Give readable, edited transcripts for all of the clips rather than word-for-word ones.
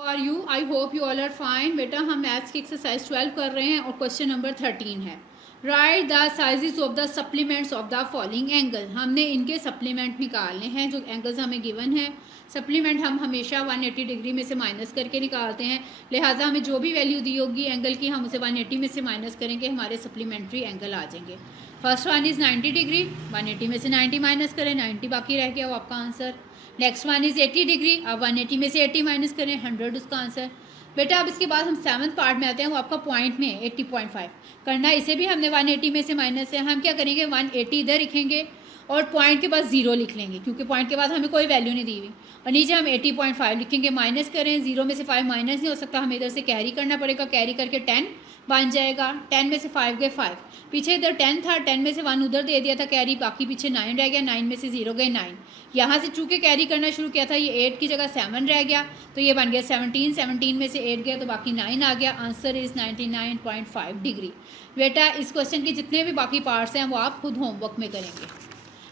Are you, I hope you all are fine. बेटा हम maths की एक्सरसाइज 12 कर रहे हैं और क्वेश्चन नंबर 13 है। Right the sizes of the supplements of the following angle. हमने इनके सप्लीमेंट निकालने हैं जो एंगल्स हमें गिवन है। सप्लीमेंट हम हमेशा 180 डिग्री में से माइनस करके निकालते हैं, लिहाजा हमें जो भी वैल्यू दी होगी एंगल की हम उसे 180 में से माइनस करेंगे, हमारे सप्लीमेंट्री एंगल आ जाएंगे। फर्स्ट वन इज़ 90 डिग्री, 180 में से 90 माइनस करें, 90 बाकी रह गया वो आपका answer. Next one is 80 degree, अब 180 में से 80 माइनस करें, 100 उसका आंसर। बेटा अब इसके बाद हम 7th पार्ट में आते हैं, वो आपका पॉइंट में 80.5 करना, इसे भी हमने 180 में से माइनस है। हम क्या करेंगे, 180 इधर लिखेंगे और पॉइंट के बाद 0 लिख लेंगे क्योंकि पॉइंट के बाद हमें कोई वैल्यू नहीं दी हुई, और नीचे हम 80.5 लिखेंगे। माइनस करें, 0 में से 5 माइनस नहीं हो सकता, हमें इधर से कैरी करना पड़ेगा, कैरी करके 10 बन जाएगा। 10 में से 5 गए 5, पीछे इधर 10 था, 10 में से 1 उधर दे दिया था कैरी, बाकी पीछे 9 रह गया, 9 में से 0 गए 9। यहाँ से चूँकि कैरी करना शुरू किया था, ये 8 की जगह 7 रह गया, तो ये बन गया 17, 17 में से 8 गया तो बाकी 9 आ गया। Answer is 99.5 degree. बेटा इस क्वेश्चन के जितने भी बाकी पार्ट्स हैं वो आप खुद होमवर्क में करेंगे।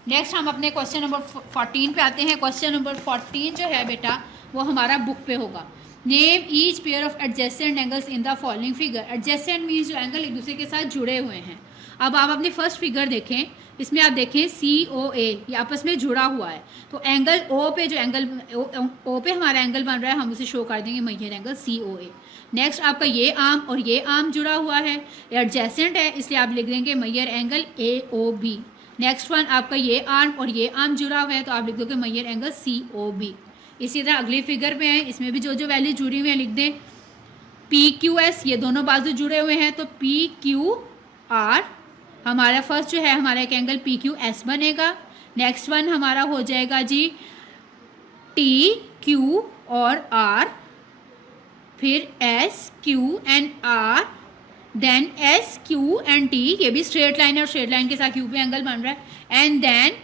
नेक्स्ट हम अपने क्वेश्चन नंबर 14 पे आते हैं। क्वेश्चन नंबर 14 जो है बेटा वो हमारा बुक पे होगा। Name each pair of adjacent angles in the following figure. Adjacent means जो एंगल एक दूसरे के साथ जुड़े हुए हैं। अब आप अपनी फर्स्ट फिगर देखें, इसमें आप देखें COA ये आपस में जुड़ा हुआ है, तो एंगल O पे जो एंगल O पे हमारा एंगल बन रहा है हम उसे शो कर देंगे मैयर एंगल COA। नेक्स्ट आपका ये आर्म और ये आर्म जुड़ा हुआ है, एडजेसेंट है, इसलिए आप लिख देंगे Maihar angle AOB। Next one आपका ये आर्म और ये आर्म जुड़ा हुआ है, तो आप लिख दोगे मैयर एंगल COB। इसी तरह अगली फिगर पे है, इसमें भी जो जो वैल्यू जुड़ी हुई है लिख दें। PQS ये दोनों बाजू जुड़े हुए हैं, तो PQR हमारा फर्स्ट जो है हमारा एक एंगल PQS बनेगा। नेक्स्ट वन हमारा हो जाएगा जी TQ और R, फिर SQ and R, then SQ and T, ये भी स्ट्रेट लाइन है और स्ट्रेट लाइन के साथ Q पे एंगल बन रहा है, एंड देन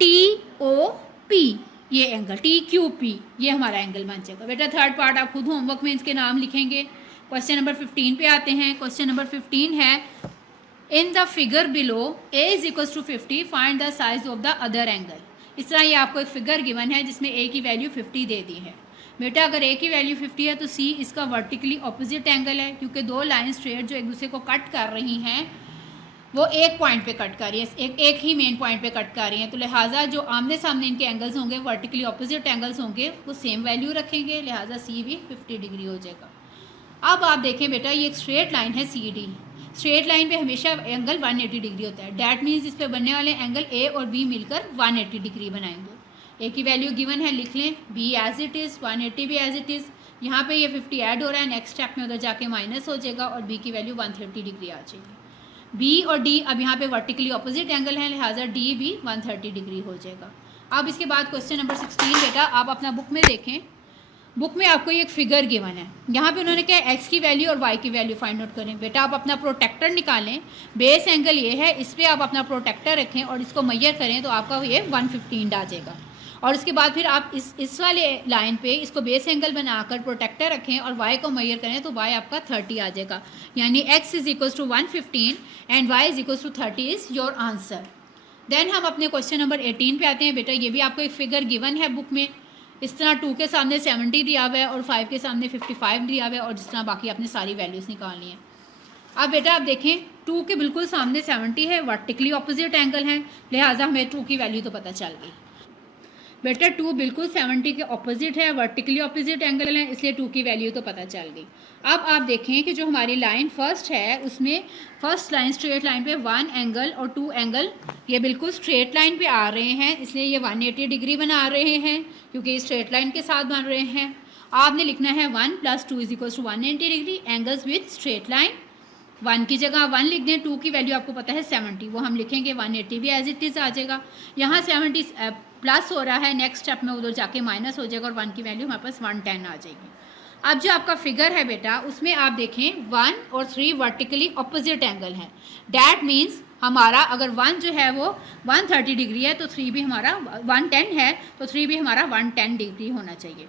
TOP ये एंगल TQP ये हमारा एंगल बन जाएगा। बेटा थर्ड पार्ट आप खुद होमवर्क में इसके नाम लिखेंगे। क्वेश्चन नंबर 15 पे आते हैं। क्वेश्चन नंबर 15 है in the figure below A is equal to 50 find the size of the other angle. इस तरह ये आपको एक फिगर गिवन है जिसमें A की वैल्यू 50 दे दी है। बेटा अगर A की वैल्यू 50 है तो C इसका वर्टिकली ऑपोजिट एंगल है, क्योंकि दो लाइन स्ट्रेट जो एक दूसरे को कट कर रही हैं वो एक पॉइंट पे कट कर रही है, एक ही मेन पॉइंट पे कट कर रही हैं, तो लिहाजा जो आमने सामने इनके एंगल्स होंगे वर्टिकली ऑपोजिट एंगल्स होंगे वो सेम वैल्यू रखेंगे, लिहाजा C भी 50 डिग्री हो जाएगा। अब आप देखें बेटा ये एक स्ट्रेट लाइन है CD। स्ट्रेट लाइन पे हमेशा एंगल 180 डिग्री होता है, डैट मीन्स इस पे बनने वाले एंगल A और B मिलकर 180 डिग्री बनाएंगे। A की वैल्यू गिवन है लिख लें, B एज इट इज़, 180 भी एज इट इज़। यहाँ पे ये 50 ऐड हो रहा है, नेक्स्ट स्टेप में उधर जाके माइनस हो जाएगा और B की वैल्यू 130 डिग्री आ जाएगी। B और D अब यहाँ पे वर्टिकली ऑपोजिट एंगल है, लिहाजा D भी 130 डिग्री हो जाएगा। अब इसके बाद क्वेश्चन नंबर 16 बेटा आप अपना बुक में देखें। बुक में आपको एक फिगर गिवन है, यहाँ पे उन्होंने क्या x की वैल्यू और y की वैल्यू फाइंड आउट करें। बेटा आप अपना प्रोटेक्टर निकालें, बेस एंगल ये है, इस पर आप अपना प्रोटेक्टर रखें और इसको मैयर करें तो आपका ये 115 आ जाएगा। और उसके बाद फिर आप इस वाले लाइन पे इसको बेस एंगल बनाकर प्रोटेक्टर रखें और y को मैयर करें तो y आपका 30 आ जाएगा, यानी x is equal to 115 and y is equal to 30 is your answer. Then हम अपने क्वेश्चन नंबर 18 पे आते हैं। बेटा ये भी आपको एक फिगर गिवन है बुक में, इस तरह 2 के सामने 70 दिया हुआ है और 5 के सामने 55 दिया हुआ है, और जिस तरह बाकी आपने सारी वैल्यूज़ निकालनी है। अब बेटा आप देखें 2 के बिल्कुल सामने 70 है, वर्टिकली ऑपोजिट एंगल है, लिहाजा हमें 2 की वैल्यू तो पता चल गई। बेटा 2 बिल्कुल 70 के ऑपोजिट है, वर्टिकली ऑपोजिट एंगल है, इसलिए 2 की वैल्यू तो पता चल गई। अब आप देखें कि जो हमारी लाइन फर्स्ट है उसमें फर्स्ट लाइन स्ट्रेट लाइन पे 1 एंगल और 2 एंगल ये बिल्कुल स्ट्रेट लाइन पे आ रहे हैं, इसलिए ये 180 डिग्री बना रहे हैं क्योंकि ये स्ट्रेट लाइन के साथ बन रहे हैं। आपने लिखना है 1 + 2 is equal to 180 degree angles with straight line. 1 की जगह 1 लिख दें, 2 की वैल्यू आपको पता है 70, वो हम लिखेंगे 180 भी एज इट इज़ आ जाएगा। यहाँ 70 प्लस हो रहा है, नेक्स्ट स्टेप में उधर जाके माइनस हो जाएगा और 1 की वैल्यू हमारे पास 110 आ जाएगी। अब जो आपका फिगर है बेटा उसमें आप देखें 1 और 3 वर्टिकली ऑपोजिट एंगल है, डैट मीन्स हमारा अगर 1 जो है वो 130 डिग्री है तो 3 भी हमारा 110 है तो 3 भी हमारा 110 डिग्री होना चाहिए।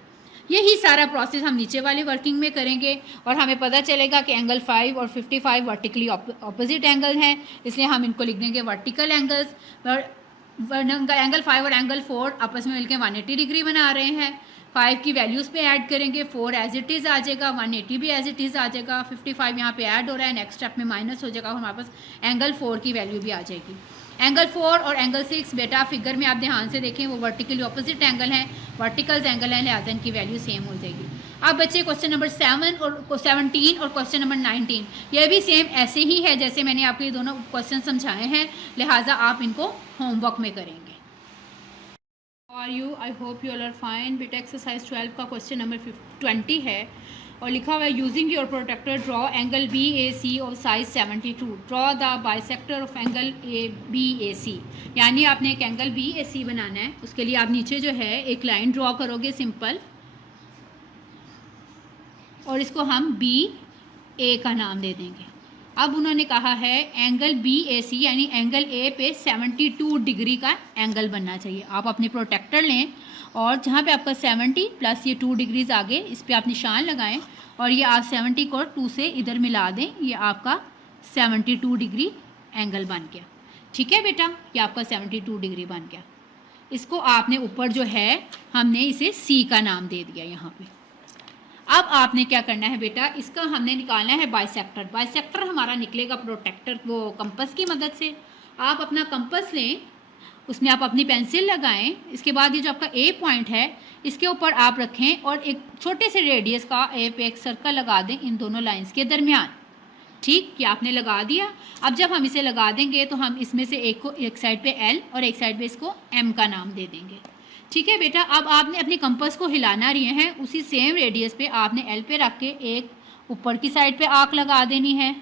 यही सारा प्रोसेस हम नीचे वाली वर्किंग में करेंगे और हमें पता चलेगा कि एंगल 5 और 55 वर्टिकली ऑपोजिट एंगल हैं, इसलिए हम इनको लिख देंगे वर्टिकल एंगल्स। एंगल 5 और एंगल 4 आपस में मिलकर 180 डिग्री बना रहे हैं। 5 की वैल्यूज़ पे ऐड करेंगे, 4 एज इट इज़ आ जाएगा, 180 भी एज इट इज़ आ जाएगा, 55 यहाँ पे ऐड हो रहा है, नेक्स्ट स्टेप में माइनस हो जाएगा, हमारे पास एंगल 4 की वैल्यू भी आ जाएगी। एंगल 4 और एंगल 6 बेटा फिगर में आप ध्यान से देखें वो वर्टिकली ऑपोजिट एंगल हैं, वर्टिकल्स एंगल हैं, लिहाजा इनकी वैल्यू सेम हो जाएगी। अब बच्चे क्वेश्चन नंबर 7 और 17 और क्वेश्चन नंबर 19 ये भी सेम ऐसे ही है जैसे मैंने आपको ये दोनों क्वेश्चन समझाए हैं, लिहाजा आप इनको होमवर्क में करेंगे। Are you, I hope you all are fine. बेटा एक्सरसाइज 12 का क्वेश्चन नंबर 20 है और लिखा हुआ है using your protractor draw angle B A C of size 72, draw the bisector of angle A B A C. यानी आपने एक एंगल बी ए सी बनाना है, उसके लिए आप नीचे जो है एक लाइन ड्रॉ करोगे सिंपल, और इसको हम बी ए का नाम दे देंगे। अब उन्होंने कहा है एंगल बी ए सी यानी एंगल ए पे 72 डिग्री का एंगल बनना चाहिए। आप अपने प्रोटेक्टर लें और जहाँ पे आपका 70 प्लस ये 2 डिग्रीज आगे इस पर आप निशान लगाएं और ये आप 70 को 2 से इधर मिला दें, ये आपका 72 डिग्री एंगल बन गया। ठीक है बेटा, ये आपका 72 डिग्री बन गया। इसको आपने ऊपर जो है हमने इसे सी का नाम दे दिया यहाँ पे। अब आपने क्या करना है बेटा, इसका हमने निकालना है बाइसेक्टर। बाइसेक्टर हमारा निकलेगा प्रोटेक्टर वो कंपास की मदद से। आप अपना कंपास लें, उसमें आप अपनी पेंसिल लगाएं, इसके बाद ये जो आपका ए पॉइंट है इसके ऊपर आप रखें और एक छोटे से रेडियस का ए पे एक सर्कल लगा दें इन दोनों लाइंस के दरमियान। ठीक, ये आपने लगा दिया। अब जब हम इसे लगा देंगे तो हम इसमें से एक को एक साइड पे एल और एक साइड पे इसको एम का नाम दे देंगे। ठीक है बेटा, अब आपने अपने कंपास को हिलाना रही है, उसी सेम रेडियस पे आपने एल पे रख के एक ऊपर की साइड पे आर्क लगा देनी है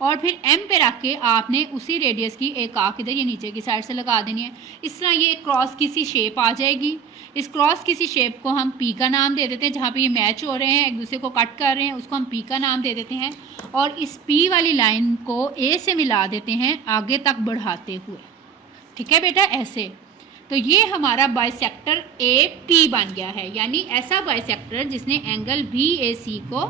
और फिर एम पे रख के आपने उसी रेडियस की एक आर्क इधर ये नीचे की साइड से लगा देनी है। इस तरह ये क्रॉस की सी शेप आ जाएगी। इस क्रॉस की सी शेप को हम पी का नाम दे देते हैं। जहाँ पे ये मैच हो रहे हैं, एक दूसरे को कट कर रहे हैं, उसको हम पी का नाम दे देते हैं और इस पी वाली लाइन को ए से मिला देते हैं आगे तक बढ़ाते हुए। ठीक है बेटा, ऐसे। तो ये हमारा बाइसेक्टर ए पी बन गया है, यानी ऐसा बाइसेक्टर जिसने एंगल बी ए सी को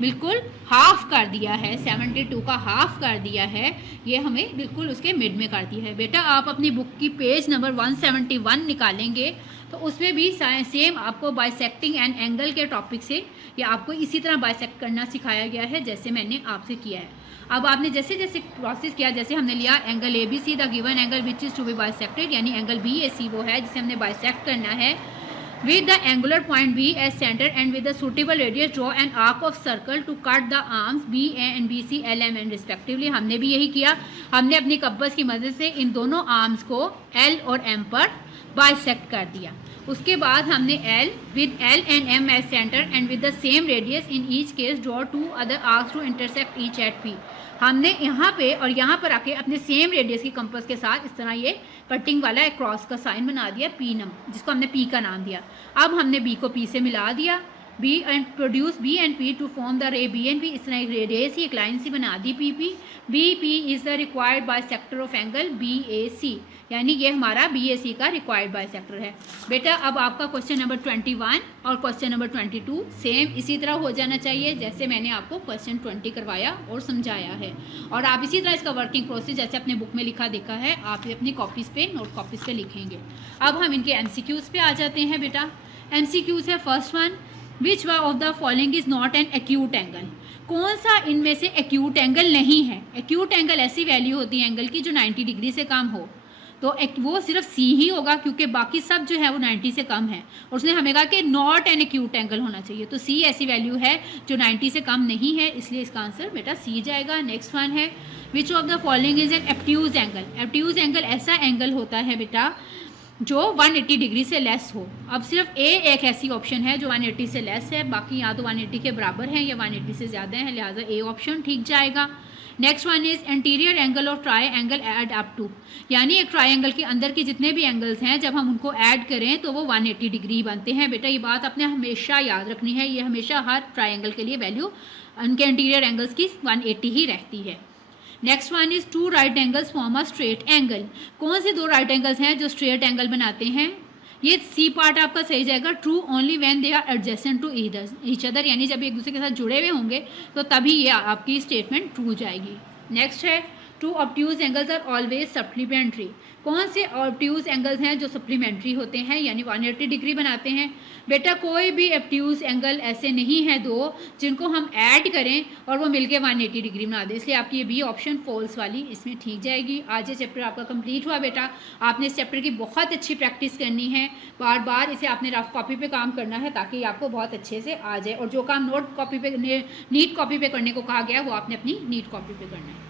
बिल्कुल हाफ कर दिया है, 72 का हाफ कर दिया है, ये हमें बिल्कुल उसके मिड में कर दिया है। बेटा आप अपनी बुक की पेज नंबर 171 निकालेंगे तो उसमें भी सेम आपको बाइसेक्टिंग एंड एंगल के टॉपिक से या आपको इसी तरह बाइसेक्ट करना सिखाया गया है जैसे मैंने आपसे किया है। अब आपने जैसे जैसे प्रोसेस किया, जैसे हमने लिया angle A B C the given angle which is to be bisected, यानी एंगल बी ए सी वो है जिसे हमने बाइसेक्ट करना है। With the angular point B as center and with the suitable radius draw an arc of circle to cut the arms BA and BC LM and respectively। हमने भी यही किया, हमने अपनी कंपास की मदद से इन दोनों आर्म्स को L और M पर बाइसेक्ट कर दिया। उसके बाद हमने L with L and M as center and with the same radius in each case draw two other arcs to intersect each at P। हमने यहाँ पे और यहाँ पर आके अपने सेम रेडियस की कंपास के साथ इस तरह ये कटिंग वाला एक क्रॉस का साइन बना दिया पी नंबर, जिसको हमने पी का नाम दिया। अब हमने बी को पी से मिला दिया, B and produce B and P to form the ray B and P. इस तरह एक रेडियस ही एक लाइन सी बना दी P P. B P is the required bisector of angle B A C, यानी ये हमारा बी ए सी का रिक्वायर्ड बाइसेक्टर है। बेटा अब आपका क्वेश्चन नंबर 21 और क्वेश्चन नंबर 22 सेम इसी तरह हो जाना चाहिए जैसे मैंने आपको क्वेश्चन 20 करवाया और समझाया है, और आप इसी तरह इसका वर्किंग प्रोसेस जैसे अपने बुक में लिखा देखा है आप अपनी कॉपीज़ पे नोट कॉपीज़ पे लिखेंगे। अब हम इनके MCQs पे आ जाते हैं। बेटा MCQs है first one, which of the following is not an acute angle. कौन सा इनमें से एक्यूट एंगल नहीं है। एक्यूट एंगल ऐसी वैल्यू होती है एंगल की जो 90 डिग्री से कम हो, तो वो सिर्फ सी ही होगा क्योंकि बाकी सब जो है वो 90 से कम है। और उसने हमें कहा कि नॉट एन एक्यूट एंगल होना चाहिए, तो सी ऐसी वैल्यू है जो 90 से कम नहीं है, इसलिए इसका आंसर बेटा सी जाएगा। नेक्स्ट वन है which of the following is an obtuse angle. Obtuse angle ऐसा एंगल होता है बेटा जो 180 डिग्री से लेस हो। अब सिर्फ ए एक ऐसी ऑप्शन है जो 180 से लेस है, बाकी या तो 180 के बराबर हैं या 180 से ज़्यादा है, लिहाजा ए ऑप्शन ठीक जाएगा। Next one is anterior angle और triangle add up to, यानी एक ट्राइंगल के अंदर के जितने भी एंगल्स हैं जब हम उनको ऐड करें तो वो 180 डिग्री बनते हैं। बेटा ये बात आपने हमेशा याद रखनी है, ये हमेशा हर ट्राइंगल के लिए वैल्यू उनके एंटीरियर एंगल्स की 180 ही रहती है। Next one is two right angles form a straight angle. कौन से दो राइट एंगल्स हैं जो स्ट्रेट एंगल बनाते हैं। ये सी पार्ट आपका सही जाएगा, true only when they are adjacent to each other, यानी जब एक दूसरे के साथ जुड़े हुए होंगे तो तभी ये आपकी स्टेटमेंट ट्रू जाएगी। नेक्स्ट है two obtuse angles are always supplementary. कौन से ऑब्ट्यूज एंगल्स हैं जो सप्लीमेंट्री होते हैं यानी 180 डिग्री बनाते हैं? बेटा कोई भी ऑब्ट्यूज एंगल ऐसे नहीं है दो जिनको हम ऐड करें और वो मिलके 180 डिग्री बना दें, इसलिए आपकी ये बी ऑप्शन फॉल्स वाली इसमें ठीक जाएगी। आज ये चैप्टर आपका कंप्लीट हुआ बेटा। आपने इस चैप्टर की बहुत अच्छी प्रैक्टिस करनी है, बार बार इसे आपने रफ कॉपी पे काम करना है ताकि आपको बहुत अच्छे से आ जाए, और जो काम नोट कॉपी पे नीट कॉपी पे करने को कहा गया है वो आपने अपनी नीट कॉपी पे करना है।